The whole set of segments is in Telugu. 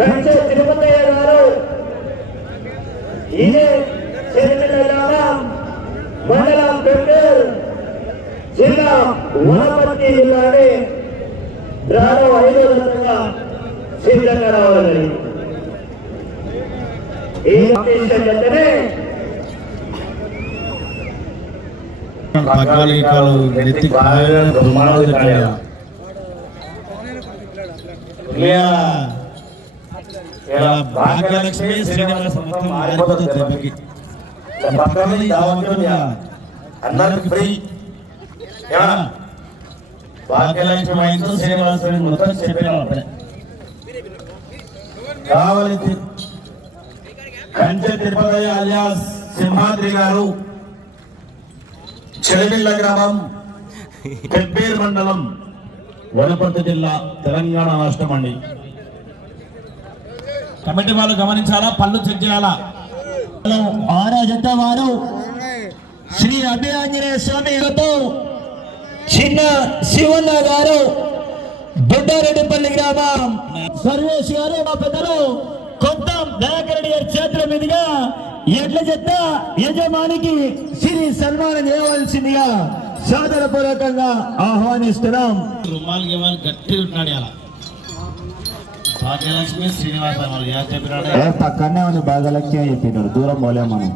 కంచె తిరుపతయ్య గారు ఇదే చెరువుల మండలం పెంపేరు జిల్లా వనపర్తి జిల్లాని రాను 5వ జతగా సిద్ధంగా రావాలని ఈ జతనే భాగ్యలక్ష్మి శ్రీనివాస మొత్తం మారిపోతుంది దెబ్బకి పక్కన అందరికి ఫ్రీ భాగ్యలక్ష్మి మైన్స్ శ్రీనివాస మొత్తం చెప్పిన కావాలి కంచె తిరుపతి అలియాస్ సింహాద్రి గారు చెలిమిల్ల గ్రామం పెబ్బేరు మండలం వనపర్తి జిల్లా తెలంగాణ రాష్ట్రం అండి. కమిటీ వాళ్ళు గమనించాలా, పళ్ళు చెక్ చేయాలా. 6వ జత వారు శ్రీ అభయాంజనేయ స్వామి చిన్న శివన్న గారు బుడ్డారెడ్డిపల్లి గ్రామం సర్వేష్ గారు మా పెద్దలు కొంత దయాకరెడ్డి గారి చేతుల మీదుగా ఎడ్ల జత యజమానికి శ్రీ సన్మానం చేయవలసిందిగా సాదరపూర్వకంగా ఆహ్వానిస్తున్నాం. రుమాలు గట్టిగా ఉన్నాడు అలా. భాగ్యలక్ష్మి శ్రీనివాస పక్కనే ఉంది. భాగ్యలక్ష్మి చెప్పినాడు, దూరం పోలే మనం.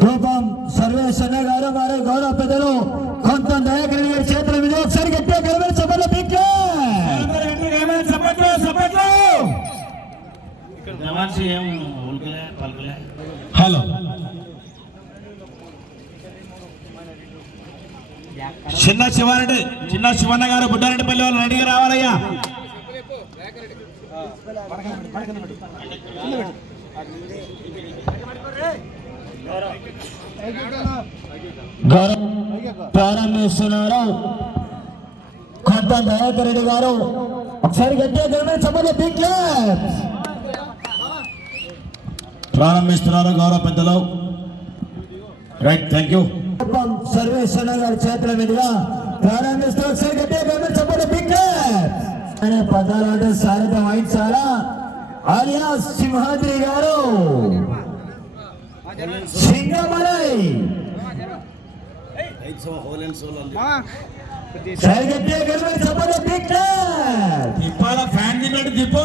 ధూపం సర్వేశ్వర గారు వారు గౌరవ పెద్దలు కొంత దయాకరెడ్డి గారి చేతుల మీద ఒకసారి గట్టిగా గెలవాలి. సభలో హలో చిన్న శివన్న గారు బుడ్డారెడ్డిపల్లి వాళ్ళు రెడీగా రావాలయ్యా. ప్రారంభిస్తున్నారు కొంత దయాకర్ రెడ్డి గారు. ఒకసారి గట్టిగా ప్రారంభిస్తున్నారు గౌరవ పెద్దలు. Right, thank you. సర్వేశ్వర గారి చేతుల మీదుగా ప్రారంభిస్తూ ఒకసారి గట్టిగా చెప్పండి. అనే పదాలు అంటే సారథ వహించాలా అలియాస్ సింహాద్రి గారు సింగమలై ఫ్యాన్ తిన్నాడు తిప్పు.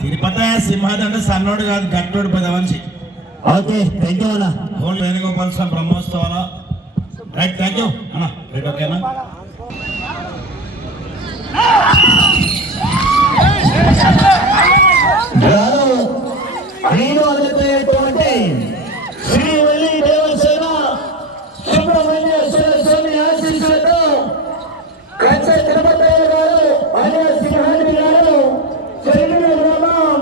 తిరుపతి సింహాద్రి అంటే సన్నోడు కాదు, గట్టోడు పెద్ద మనిషి. ఓకే, థ్యాంక్ యూ అన్న. హోల్ వేణుగోపాల్ స్వామి బ్రహ్మోత్సవాల. రైట్, థ్యాంక్ యూ అన్న. రైట్, ఓకేనా. శ్రీవల్లి దేవసేన సుబ్రహ్మణ్యేశ్వర స్వామి ఆశీస్సులతో కంచె తిరుపతయ్య గారు అలియాస్ సింహాద్రి గారు చెరువుల గ్రామం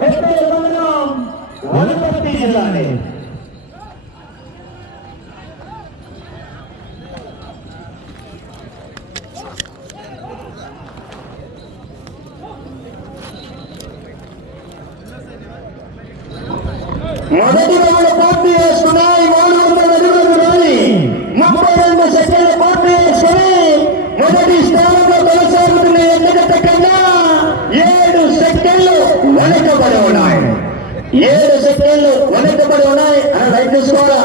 పెబ్బేరు మండలం వనపర్తి జిల్లాని మొదటి రౌండ్ పూర్తి చేసుకున్నాయి. 400 అడుగులు 32 సెకండ్లు పూర్తి చేసుకుని మొదటి స్థానంలో కొనసాగుతున్న ఎన్నికల కన్నా 7 సెకండ్లు వెనకబడి ఉన్నాయి. 7 సెకండ్లు వెనకబడి ఉన్నాయి అని రైట్ చూసుకోవాలా.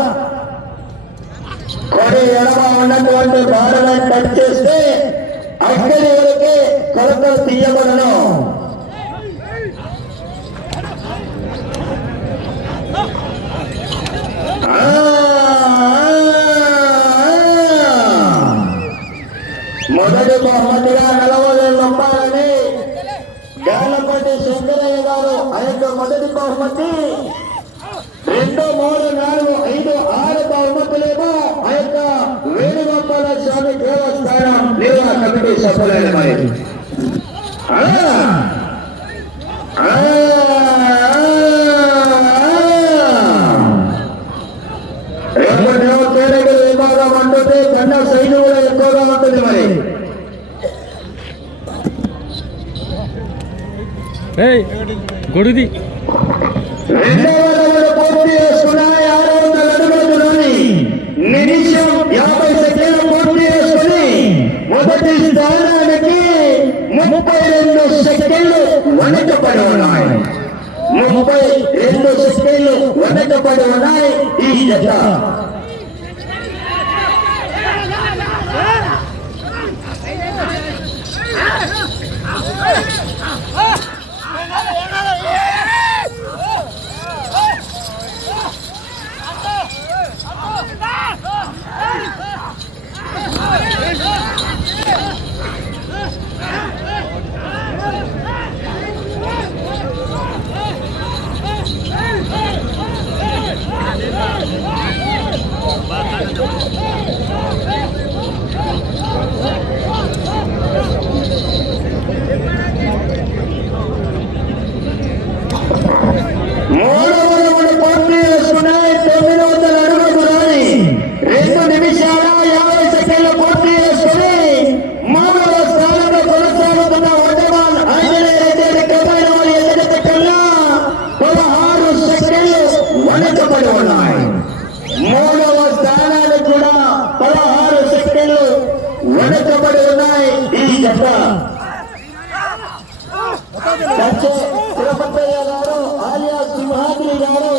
కొడి ఎడమ ఉన్నటువంటి బాడలను కట్ చేస్తే అక్కడి వరకే కొలతలు తీయబడను. మొదటి బహుమతిగా 40,000 రూపాయలని గాలపట్టి శంకరయ్య గారు ఆ యొక్క మొదటి బహుమతి. 2, 3, 4, 5, 6 బహుమతులేమో ఆ యొక్క వేణుగోపాల స్వామి దేవస్థానం నిర్వాహక కమిటీ సభ్యులైన మరి విభాగం అంటుంది. దండ సైజు కూడా ఎక్కువగా ఉంటుంది. మరి గొడుది పూర్తి చేసుకున్నాయి. 600 అడుగులని నిమిషం 50 సెకండ్లు పూర్తి చేసుకుని మొదటి స్థానానికి 32 సెకండ్లు వెనకబడి ఉన్నాయి. 32 సెకండ్లు వెనకబడి ఉన్నాయి ఈ జత. వెనకబడి ఉన్నాయి ఈ జత. తిరుపతయ్య గారు ఆలియా సింహాద్రి గారు,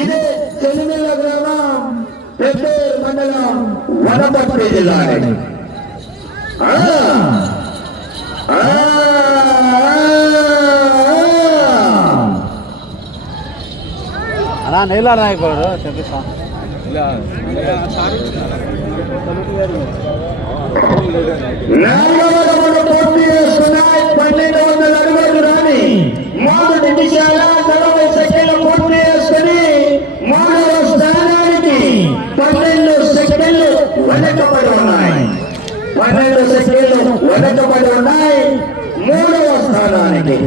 ఇదే చెలిమిల్ల గ్రామం, పెద్దూరు మండలం, వనపర్తి జిల్లా. అలా నీళ్ళు అయిపోయాడు తెప్పిస్తా. పూర్తి చేస్తున్నాయి. 1200 అడుగులు రాని 3 నిమిషాల 40 సెకండ్లు పూర్తి చేసుకుని 3వ స్థానానికి 12 సెకండ్లు వెనకబడి ఉన్నాయి. 12 సెకండ్లు వెనకబడి ఉన్నాయి 3వ స్థానానికి.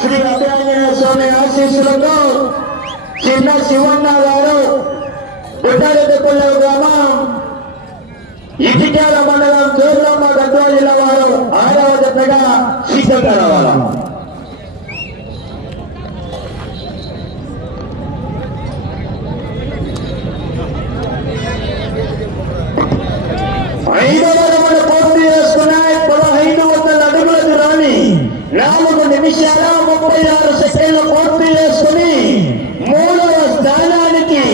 శ్రీ అభయాంజనేయ స్వామి ఆశీస్సులతో చిన్న శివన్న గారు గుడ్డరెడ్డిపల్లె గ్రామం, ఇటికాల మండలం, జోర్లమ్మ, గద్వాల జిల్లా వారు 6వ జతగా సిద్ధంగా రావాలి. పూర్తి చేసుకున్నాయి. 1500 అడుగులకు రాని 4 నిమిషాల 36 సెకండ్లు పూర్తి చేసుకుని 3వ స్థానానికి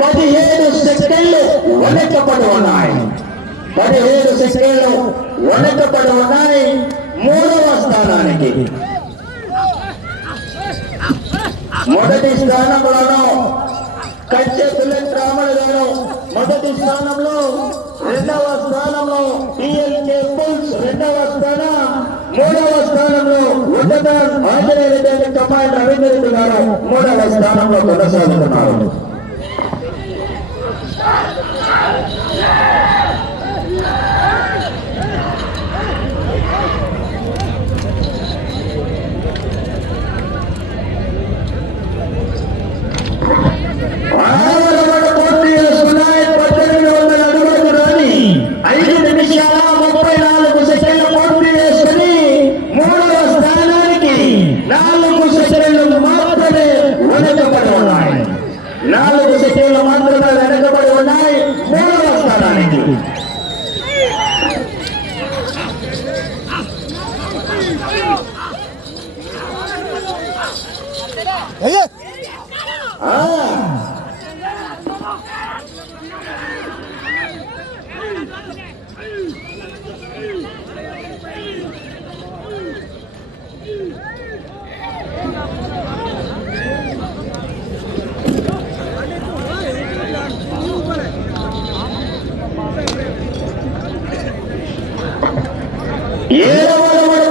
17 సెకండ్లు వెనకబడి ఉన్నాయి. 17 సెకండ్లు వెనకబడి ఉన్నాయి 3వ స్థానానికి. మొదటి స్థానంలోనూ కంచె బుల్లెట్ రాముడు గారు మొదటి స్థానంలో, 2వ స్థానంలో టిఎల్కే పుల్స్ 2వ స్థానం, 3వ స్థానంలో ఉత్తరాంధ్ర ఆంజనేయ రెడ్డి కమాండ్ రవీంద్ర రెడ్డి గారు 3వ స్థానంలో కొనసాగుతున్నారు. పూర్తి చేసుకున్నాయి. 1800 అడుగులకు రాని 5 నిమిషాల 34 సెకండ్లు పూర్తి చేసుకుని 3వ స్థానానికి 4 సెకండ్లు మాత్రమే వెనకబడి ఉన్నాయి. 4 సెకండ్లు మాత్రమే వెనకబడి ఉన్నాయి 3వ స్థానానికి.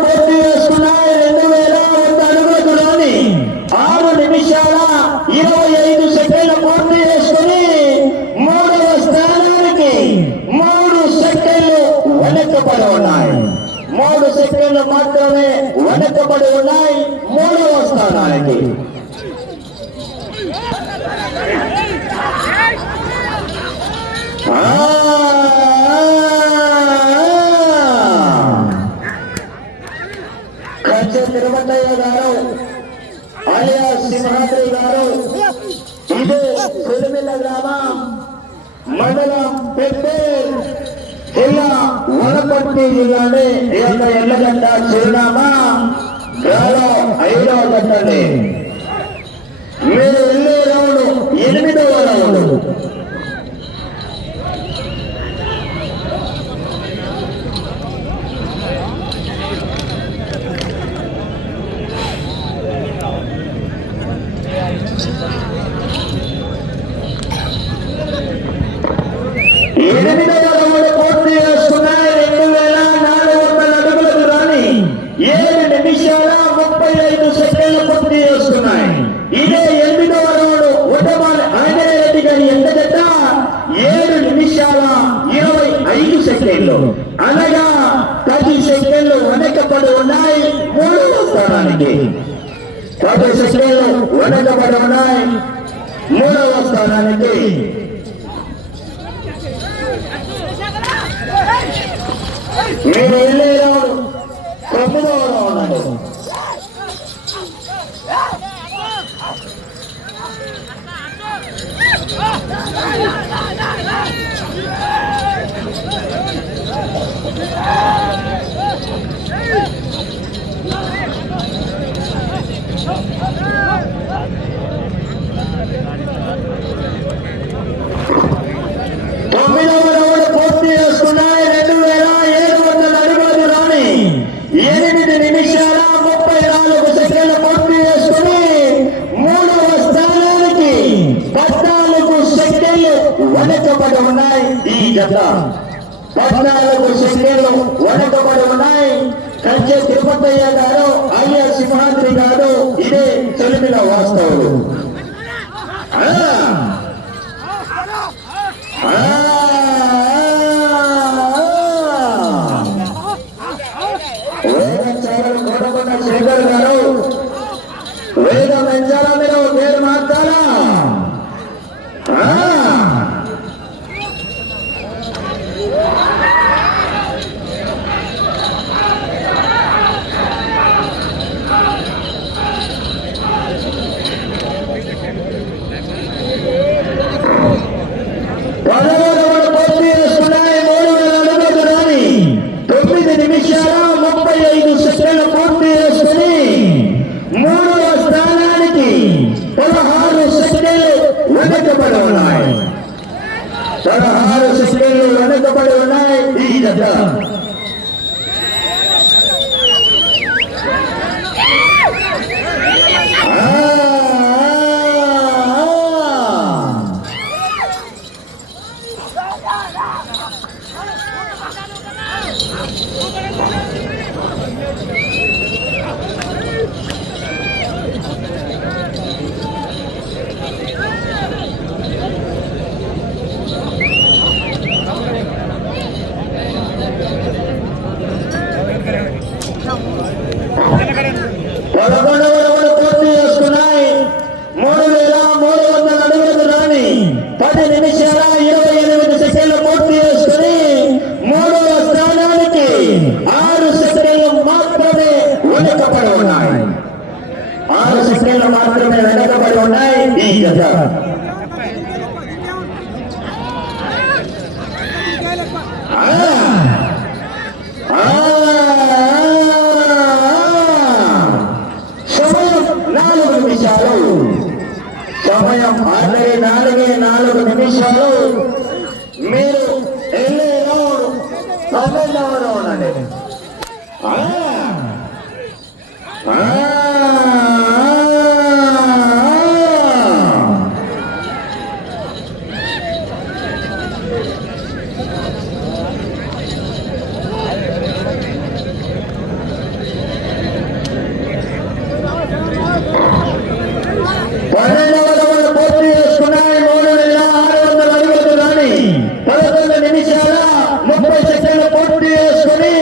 పూర్తి చేసుకున్నాయి. 2100 అడుగులకు రాని 6 నిమిషాల 25 సెకండ్లు పూర్తి చేసుకుని 3వ స్థానానికి 3 సెకండ్లు వెనకబడి ఉన్నాయి. 3 సెకండ్లు మాత్రమే వెనకబడి ఉన్నాయి 3వ స్థానానికి. కంచె తిరుమలయ్య గారు ఆలియా సింహాద్రి గారు ఇదే కొలిమిల్ల గ్రామం మండలం పెప్పేర్ జిల్లా వనపర్తి జిల్లాని ఈ యొక్క ఎల్లగడ్డ చిరునామా గ్రామం 5వ గంటండి. మీరు వెళ్ళే రౌండ్ 8వ రౌండ్. పూర్తి చేసుకున్నాయి. 2400 అడుగుల దూరాన్ని 7 నిమిషాల 35 సెకండ్లు పూర్తి చేసుకున్నాయి. ఇదే 8వ రౌండ్ ఉత్తమాలి ఆంజనేయ రెడ్డి గారి ఎంతజత 7 నిమిషాల 25 సెకండ్లు అనగా 10 సెకండ్లు వెనకబడి ఉన్నాయి. 3వ స్థానానికి 10 సెకండ్లు వెనకబడి ఉన్నాయి. 3వ స్థానానికి మీరు వెళ్ళే రౌండ్ 9వ రౌండ్ అండి. వెనకబడి ఉన్నాయి. ఈ జత 14 సెకండ్లు వెనకబడి ఉన్నాయి. కంచె తిరుపతయ్య గారు ఆలియా సింహాద్రి గారు ఇదే తొలిమిల వాస్తవులు. కోటకొండ శేఖర్ గారు వేద మెంజాల మీద పేరు మాట్లాడా. వెనకబడి ఉన్నాయి. ఈ జత పూర్తి చేసుకున్నాయి. 3300 అడుగుల దూరాన్ని 10 నిమిషాల 28 సెకండ్లు పూర్తి చేసుకుని 3వ స్థానానికి 6 సెకండ్లు మాత్రమే వెనకబడి ఉన్నాయి. 6 సెకండ్లు మాత్రమే వెనకబడి ఉన్నాయి. ఈ జత సమయం ఆల్రెడీ 4 నిమిషాలు. మీరు వెళ్ళే రౌండ్ 12వ రౌండ్ అండి. పూర్తి చేసుకున్నాయి. 3600 అడుగుల దూరాన్ని 11 నిమిషాల 30 సెకండ్లు పూర్తి చేసుకుని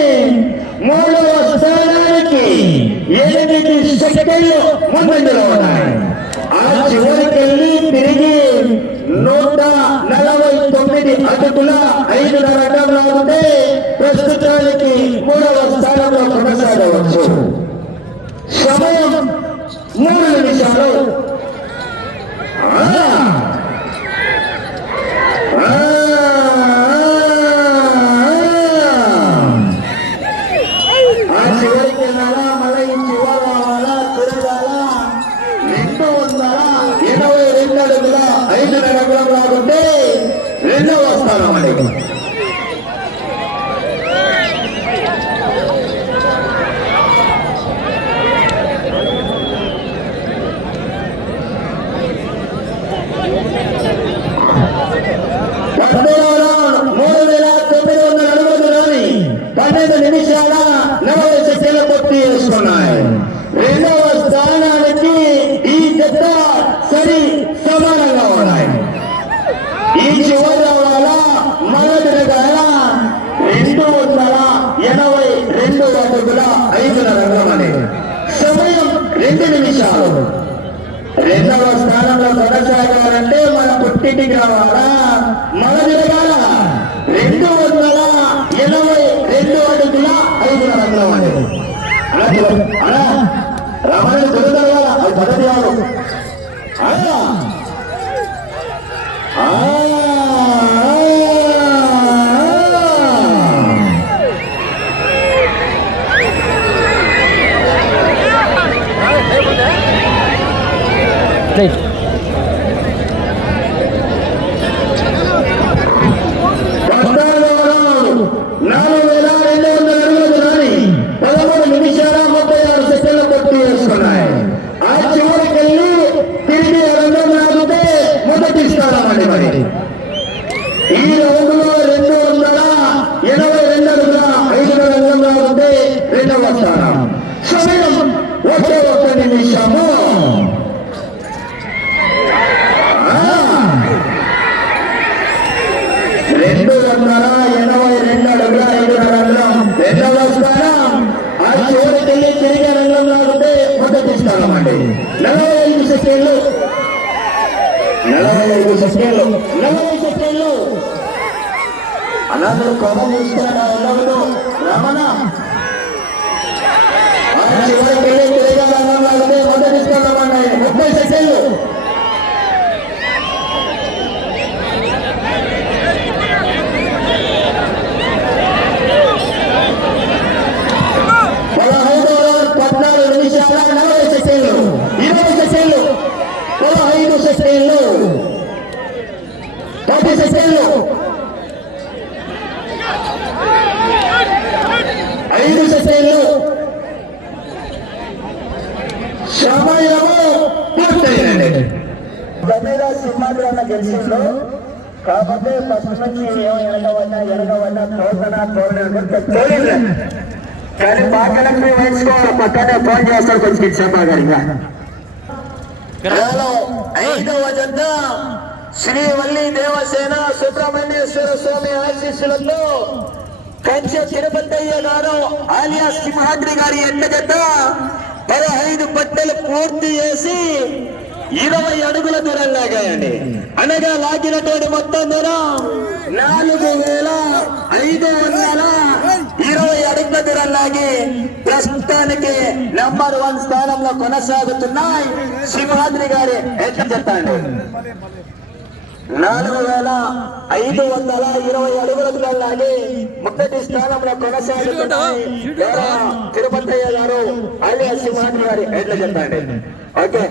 12 నిమిషాల 40 సెకండ్ల పూర్తి చేసుకున్నాయి. రెండవ స్థానానికి ఈ జత సరి సమానంగా ఉన్నాయి. ఈ చివరి రౌండ్ల మొదటి రకాల 282 అడుగుల 5 రంగమని సమయం 2 నిమిషాలు. రెండవ స్థానంలో కొనసాగాలంటే మన పుట్టింటికి రావాలా, మొదటి రకాల 282 అడుగుల 5 రంగమని రమణ దొరుకుతారు కదా, అది పద్ధతి కాదు. ఈ రౌండ్లో 282 అడుగుల 5 రంగంలో ఉంటే రెండవ స్థానం. సమయం 1 నిమిషము. 282 అడుగుల 5 రంగం రెండవ స్థానం. ఆ చివరికి తిరిగే రంగంలో ఉంటే మొదటి స్థానం అండి. 45 సెకండ్లు. 40 సెకండ్లు అనందరూ కోపం చూస్తాడు. ఎల్లవరు రమణ చివరికి తిరిగే రంగంలో ఉంటే మొదటి స్థానం అండి. 30 సెకండ్లు. సింహాద్రి గెలిచిండు కాబట్టి ఫస్ట్ నుంచి ఎనగవన్నా తోడనా కానీ బాగా వేసుకోవాలి. పక్కనే ఫోన్ చేస్తాడు కొంచెం చెప్పగారిగా. 5వ జత శ్రీవల్లి దేవసేన సుబ్రహ్మణ్యేశ్వర స్వామి ఆశీస్సులతో కంచె తిరుపతయ్య గారు ఆలియా సింహాద్రి గారి ఎండ జత 15 పట్టెలు పూర్తి చేసి 20 అడుగుల దూరం లాగాయండి. అనగా లాగినటువంటి మొత్తం దూరం 4520 అడుగుల దూరం లాగి ప్రస్తుతానికి నంబర్ 1 స్థానంలో కొనసాగుతున్నాయి సింహాద్రి గారి ఎట్లా చెప్పండి. 4520 అడుగుల దూరం లాగి మొదటి స్థానంలో కొనసాగుతున్నాయి తిరుపతయ్య గారు ఆలియా సింహాద్రి గారి ఎట్లా చెప్పండి. ఓకే.